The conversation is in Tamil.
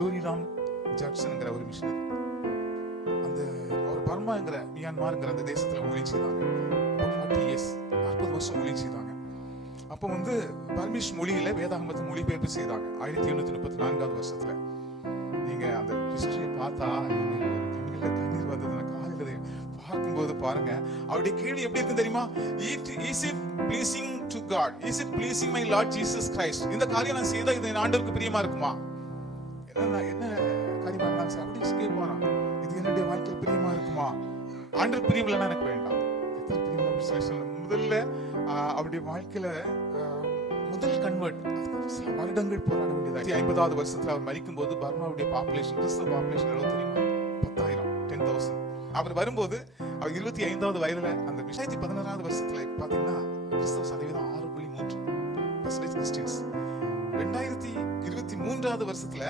டூரிராம் ஜாக்சன்ங்கிற ஒரு மிஷனரி அந்த அவர் பர்மாங்கிற மியான்மார்ங்கிற அந்த தேசத்துல ஊழியம் செய்தாங்க. 40 வருஷம் ஊழியம் செய்தாங்க. அப்போ பர்மிஷ் மொழியில வேதாகமத்தை மொழிபெயர்ப்பு செய்தாங்க 1734 வருஷத்துல. நீங்க அந்த ஹிஸ்டரியை பார்த்தா கண்ணில் கண்ணீர் வந்தது. காலையில பார்க்கும்போது பாருங்க, அவருடைய கேள்வி எப்படி இருக்கு தெரியுமா? Is it pleasing to God? Is it pleasing my Lord Jesus Christ? இந்த காரியம் நான் செய்தா இது ஆண்டவருக்கு பிரியமா இருக்குமா? என்ன காரியமா இருந்தாலும் அப்படி கேட்பாராம், இது என்னுடைய வாழ்க்கையில் பிரியமா இருக்குமா? ஆண்டவர் பிரியம் இல்லைன்னா எனக்கு வேண்டாம். எத்தனை பிரியமா முதல்ல அவருடைய வாழ்க்கையில முதல் கன்வெர்ட் சில வருடங்கள் போராட வேண்டியது. 50வது வருஷத்துல அவர் மரிக்கும் போது பர்மாவுடைய பாப்புலேஷன், கிறிஸ்தவ பாப்புலேஷன் எவ்வளவு தெரியுமா? 10,000 அவர் வரும்போது அவர் 25வது வயதுல அந்த 2016வது வருஷத்துல பாத்தீங்கன்னா கிறிஸ்தவ சதவீதம் 6.3% கிறிஸ்டியன்ஸ். 2023வது வருஷத்துல